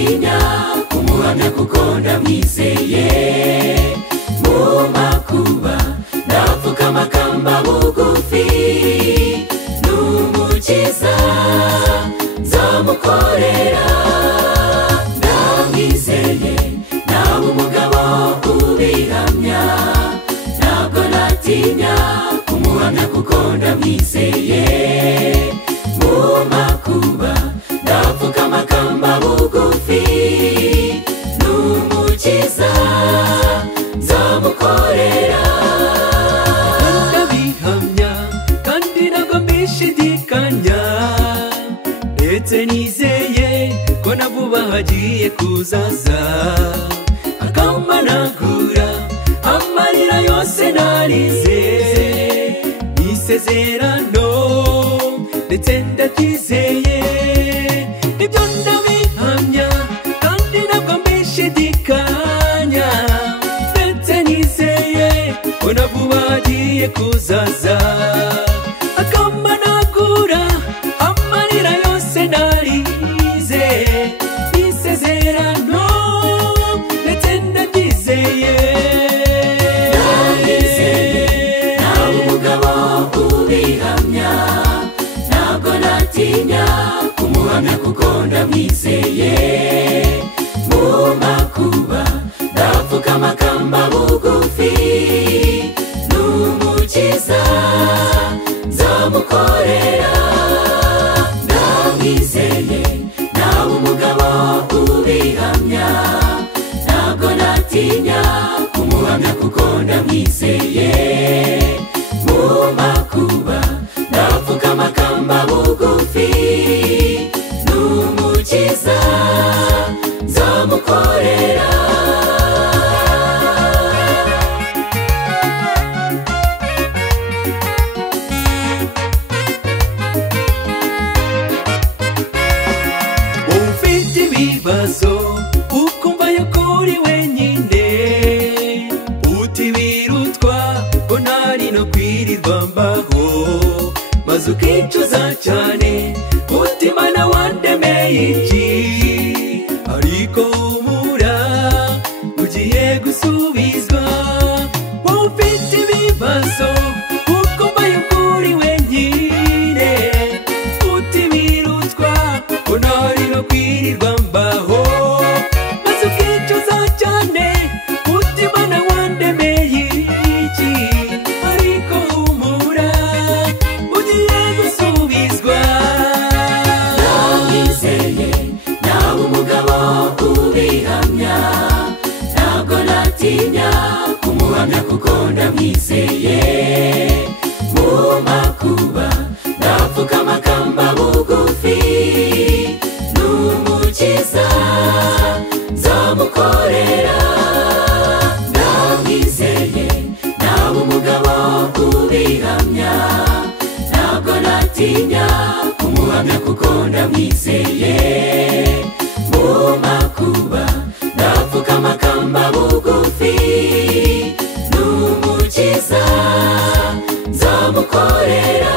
natinya kumuhamya kuko ndamwizeye. Mu makuba ndapfukama kamba bugufi, n'umukiza nzamukorera. Ndamwizeye nawe umugabo ubihamya, ntabwo natinya kumuhamya kuko ndamwizeye. Mu makuba ndapfukama kamba bugufi, n'umukiza nzamukorera. Ndabihamya kandi ntabwo mbishidikanya, ndetse nizeye ko na vuba hagiye kuzaza akamanagura amarira yose narize. Isezerano ndetse ndabyizeye, ibyo ndabihamya kandi ntabwo mbishidikanya, ndetse nizeye ko na vuba hagiye kuzaza akamanagura amarira yose narize. Isezerano ndetse ndabyizeye. Nawe umugabo ubihamya, ntabwo natinya kumuhamya kuko ndamwizeye. Mu makuba ndapfukama kamba bugufi, n'umukiza nzamukorera. Ndamwizeye nawe umugabo ubihamya, ntabwo natinya kumuhamya kuko ndamwizeye. Mu makuba ndapfukama kamba bugufi, n'umukiza nzamukorera. Ufite ibibazo ukumva yuko uri wenyine, uti birutwa ko ntari no kwirirwa mbaho, maze ukicuza cyane uti mana wandemeye iki. Ariko humura ugiye gusubizwa. Ufite ibibazo ukumva yuko uri wenyine, uti birutwa ko ntari no kwirirwa mbaho, maze ukicuza cyane uti mana wandemeye iki. Ariko humura ugiye gusubizwa. Ndamwizeye nawe umugabo ubihamya, ntabwo natinya kumuhamya kuko ndamwizeye. Mu makuba ndapfukama kamba bugufi, n'umukiza nzamukorera. Ndamwizeye nawe umugabo ubihamya, ntabwo natinya kumuhamya kuko ndamwizeye. Mu makuba ndapfukama kamba bugufi, n'umukiza nzamukorera.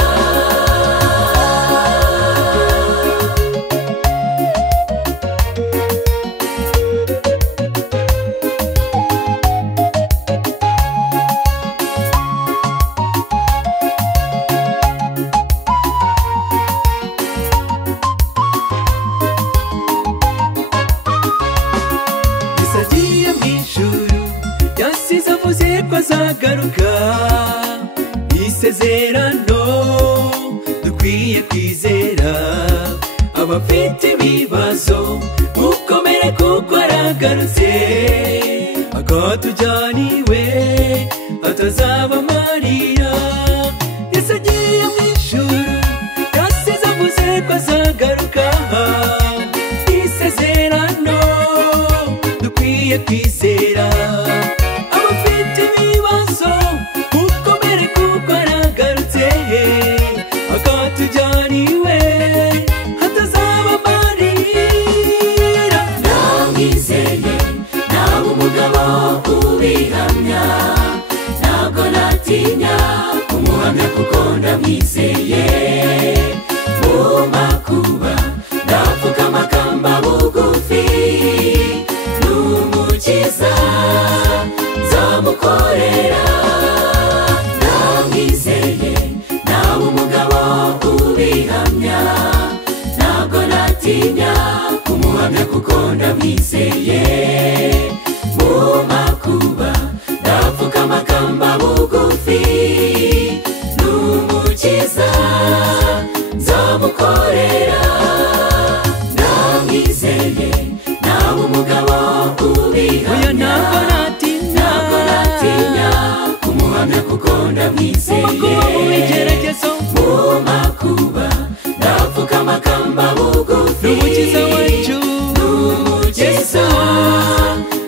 Agiye mu ijuru yasize avuze ko azagaruka. Isezerano dukwiye kwizera. Abafite ibibazo mukomere kuko aragarutse, akatujyana iwe atazabamarira. Yesu agiye mu ijuru yasize avuze ko azagaruka. Isezerano dukwiye kwizera. Abafite ibibazo mukomere kuko aragarutse, akatujyana iwe atazabamarira. Ndamwizeye nawe umugabo ubihamya, ntabwo natinya kumuhamya kuko ndamwizeye. Mu makuba ndapfukama kamba bugufi, nzamukorera. Ndamwizeye nawe umugabo ubihamya, ntabwo natinya kumuhamya kuko ndamwizeye. Mu makuba ndapfukama kamba bugufi, n'umukiza nzamukorera. Ndamwizeye nawe umugabo ubihamya, ntabwo natinya kumuhamya kuko ndamwizeye. Mu makuba ndapfukama kamba bugufi, n'umukiza wacu n'umukiza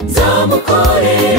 nzamukorera.